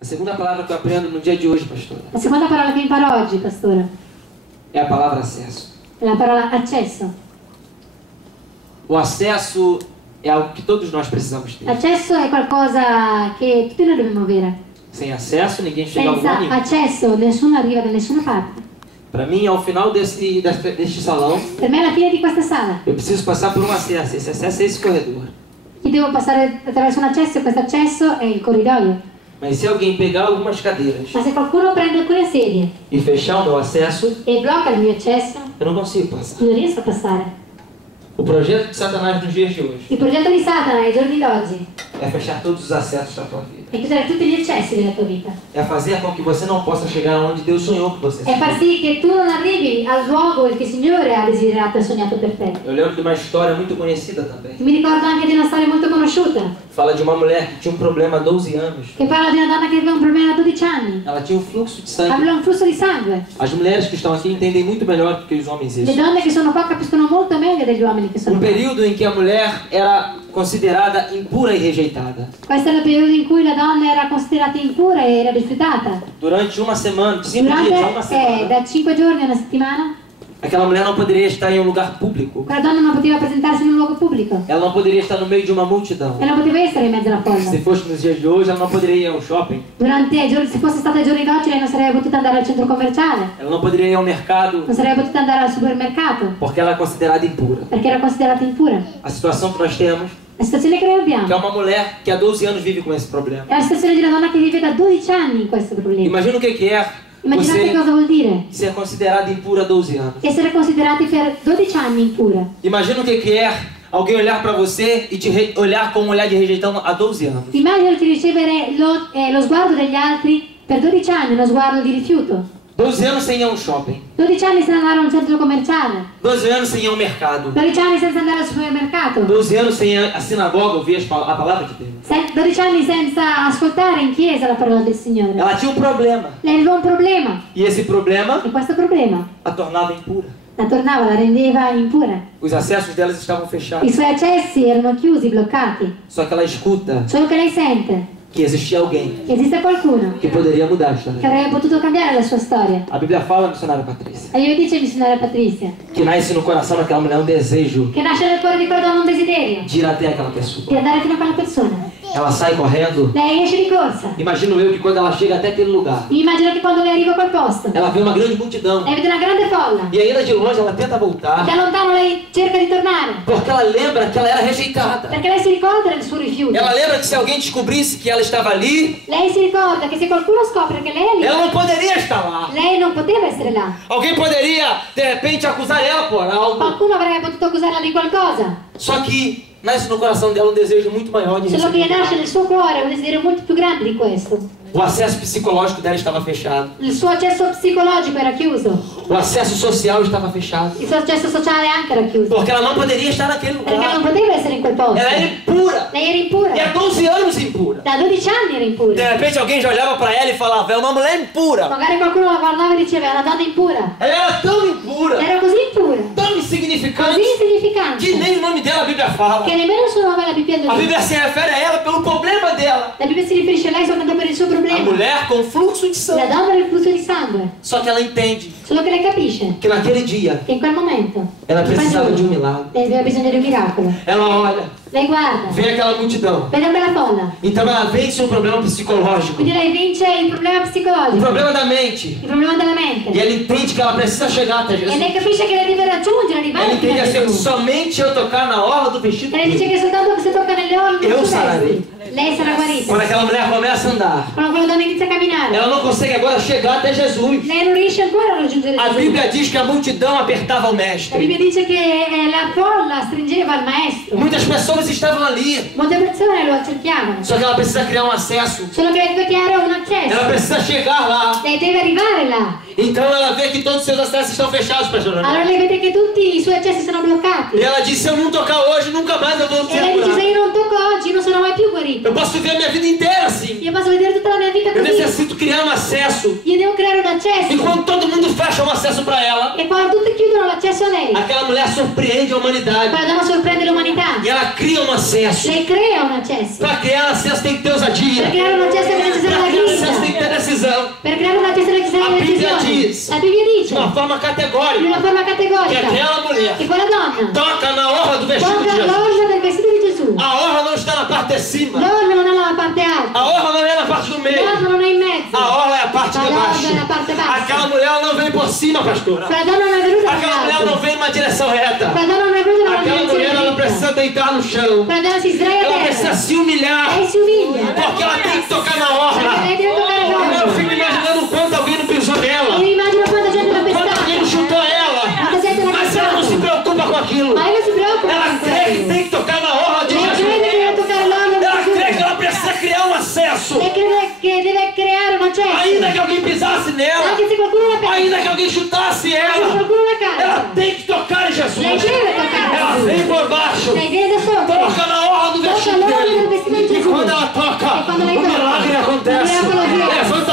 A segunda palavra que eu aprendo no dia de hoje, pastora, La seconda parola che imparo oggi, pastore, é a palavra acesso. è la parola accesso. O acesso é algo que todos nós precisamos ter. Accesso è qualcosa che tutti noi dobbiamo avere. Sem acesso, ninguém chega a lugar Senza nenhum. accesso nessuno arriva da nessuna parte. Para mim, ao final deste salão, Per me alla fine di questa sala eu preciso passar por um acesso. Esse acesso é esse corredor. io devo passare attraverso un accesso e questo accesso è il corridoio. Mas se alguém pegar algumas cadeiras Ma se qualcuno prende alcune sedie e fechar o meu acesso, e blocca il mio accesso, eu não consigo passar. non riesco a passare. O projeto de Satanás nos dias de hoje Il progetto di Satana ai giorni d'oggi é fechar todos os acessos da tua vida. è chiudere tutti gli accessi della tua vita. É fazer com que você não possa chegar onde Deus sonhou que você È far chegasse. sì che tu non arrivi al luogo che il Signore ha desiderato e sognato per te. Eu lembro de uma história muito conhecida também. Mi ricordo anche di una storia molto conosciuta Fala de uma mulher que tinha um problema há 12 anos. che parla di una donna che aveva un problema a 12 anni. Ela tinha um fluxo de sangue. Aveva un flusso di sangue. As mulheres que estão aqui entendem muito melhor do que os homens Le isso. donne che sono qua capiscono molto meglio degli uomini che sono Um qua. período em que a mulher era considerada impura e rejeitada. Questo era il periodo in cui la donna era considerata impura e era rifiutata. Durante uma semana, 5 dias a uma Durante, semana, da 5 giorni a una settimana, aquela mulher não poderia estar em um lugar público. quella donna non poteva presentarsi in un luogo pubblico. Ela não poderia estar no meio de uma multidão. E non poteva essere in mezzo alla Se folla. fosse nos dias de hoje, ela não poderia ir ao shopping. Durante i giorni, se fosse stato i giorni d'oggi, lei non sarebbe potuta andare al centro commerciale, Ela não poderia ir ao mercado non sarebbe potuta andare al supermercato, porque ela é considerada impura. perché era considerata impura. A situação que nós temos La situazione che noi é que abbiamo é uma mulher que há 12 anos vive com esse problema. è la situazione di una donna che vive da 12 anni in questo problema. Imagina o que é Immaginate você cosa vuol dire ser considerada impura há 12 anos. essere considerati per 12 anni impura. Imagina o que é alguém olhar para você e te olhar com um olhar de rejeição há 12 anos. Immaginati ricevere lo sguardo degli altri per 12 anni, uno sguardo di rifiuto. 12 anos sem ir a um shopping. 12 anni senza andare a un centro commerciale. 12 anos sem ir a um mercado. 12 anni senza andare al supermercato. 12 anos sem ir à sinagoga ouvir a palavra de Deus. 12 anni senza ascoltare in chiesa la parola del Signore. Ela tinha um problema. Lei aveva un problema E esse problema e questo problema a tornava impura. la tornava, la rendeva impura. Os acessos delas estavam I fechados. suoi accessi erano chiusi, bloccati. Só que ela escuta Solo che lei sente que existia alguém che esiste qualcuno que poderia mudar a história che dela. avrebbe potuto cambiare la sua storia. A Bíblia fala, missionária Patrícia, E io dice missionaria Patrizia que nasce no coração daquela mulher um desejo che nasce nel cuore di quella donna un desiderio de ir até aquela pessoa. di andare fino a quella persona. Ela sai correndo. Lei esce di corsa. Imagino eu que quando ela chega até aquele lugar, Mi immagino che quando lei arriva a quel posto, ela vê uma grande multidão. lei vede una grande folla. E ainda de longe ela tenta voltar, Da lontano lei cerca di tornare, porque ela lembra que ela era rejeitada. perché lei si ricorda del suo rifiuto. Ela lembra que se alguém descobrisse que ela estava ali, Lei si ricorda che se qualcuno scopre che lei è lì, ela não poderia estar lá. lei non poteva essere là. Alguém poderia, de repente, acusar ela por algo. Qualcuno avrebbe potuto accusarla di qualcosa. Só que nasce no coração dela um desejo muito maior de Solo che receber. nasce nel suo cuore un desiderio molto più grande di questo. O acesso psicológico dela estava fechado. Il suo accesso psicologico era chiuso. O acesso social estava fechado. Il suo accesso sociale anche era chiuso. Porque ela não poderia estar naquele Perché non lugar. poteva essere in quel posto. Ela era impura. Lei era impura. E há 12 anos impura. Da 12 anni era De impura. repente alguém já olhava para ela e falava, é uma mulher impura. Magari qualcuno la guardava e diceva, è una donna impura. Ela era tão impura, Era così impura, tão così insignificante, insignificante, que nem o nome dela a Bíblia fala. che nemmeno il suo nome la Bibbia A dice. Bíblia se refere a ela pelo problema dela. La Bibbia si riferisce a lei soltanto per il suo A problema. mulher com fluxo de La sangue. donna del flusso di sangue. Só que ela entende Solo che lei capisce que naquele dia che in quel momento ela precisava de um lei milagre. aveva bisogno di un miracolo. Ela olha, Lei guarda, vê aquela multidão. vede quella folla. Então ela vence um problema psicológico, Quindi lei vince il problema um psicologico, problema da mente. il problema della mente. E ela entende que ela precisa chegar até E Jesus. lei capisce che lei deve raggiungere, Ela arrivare fino entende a assim, Gesù. somente eu tocar na orla do vestido E lei dice dele. che soltanto se tocca nelle ore Eu del suo sarei. vestito, lei sarà guarita. Quando aquela mulher começa a andar, Quando quella donna inizia a camminare, ela não consegue agora chegar até Jesus. lei non riesce ancora a raggiungere A Gesù. Bíblia diz que a multidão apertava o La mestre. Bibbia dice che la folla stringeva il maestro. Muitas pessoas estavam ali, Molte persone lo cerchiavano. só que ela precisa criar um acesso. Solo che lei deve creare un Ela accesso. precisa chegar lá. Lei deve arrivare là. Então ela vê que todos os seus acessos estão fechados, pastor Allora Leonel. lei vede che tutti i suoi accessi sono bloccati. E ela diz, se eu não tocar hoje, nunca mais eu vou E ser lei dice, se curado. io non tocco oggi non sarò mai più guarito. Eu posso viver a minha vida inteira assim. Io posso vedere tutta la mia vita Eu così. necessito criar um acesso. Io devo creare un accesso. E quando todo mundo fecha um acesso para ela, E quando tutti chiudono l'accesso a lei, aquela mulher surpreende a humanidade. quella donna sorprende l'umanità. E ela cria um acesso. Lei crea un accesso. Para criar acesso tem que ter Per ousadia. creare un accesso bisogna essere la Para criar acesso grinta. Israel. per creare una testa di A Bíblia Israele. diz, La Bibbia de dice, uma forma in categórica, una forma que categorica, aquela mulher che quella donna toca na orla do vestido de tocca Jesus. l'orlo del vestito di Gesù. A orla não está na parte de cima. L'orlo non è la parte alta, A orla não é na parte do meio. l'orlo non è in mezzo. A orla é a parte de L'orlo baixo. è la parte bassa. Aquela mulher ela não vem por cima, pastor. Quella donna non è venuta Aquela mulher não dall'alto. vem numa direção reta. Quella donna non è venuta dalla Aquela mulher ela direzione precisa dritta. deitar no chão. Quella donna si sdraia Ela a precisa terra se humilhar. e si umiglia. Porque ela tem que tocar na orla. Lei deve toccare Eu l'orlo. fico imaginando o quanto alguém não pisou nela. Io immagino quanta gente l'ha Quanto alguém não pestata. chutou ela. Quanta gente l'ha Mas ela não se pestato. preocupa com aquilo. Ma lei non si preoccupa Ela con crê que quello. tem que tocar na orla de Lei Jesus. crede che deve toccare l'orlo di Ela crê que Gesù. ela precisa criar um acesso. Lei crede che deve creare un accesso. Ainda que alguém pisasse nela. Anche se qualcuno la pesta. Ainda que alguém chutasse Anche se ela. qualcuno la Ela calza. tem que tocar em Jesus. Lei deve toccare Ela Gesù. vem por baixo. Lei viene da sotto. Toca na orla do Toca vestido l'orlo del dele. vestito di E Gesù. quando ela toca, E quando lei o tocca, milagre acontece. o miracolo avviene. Levanta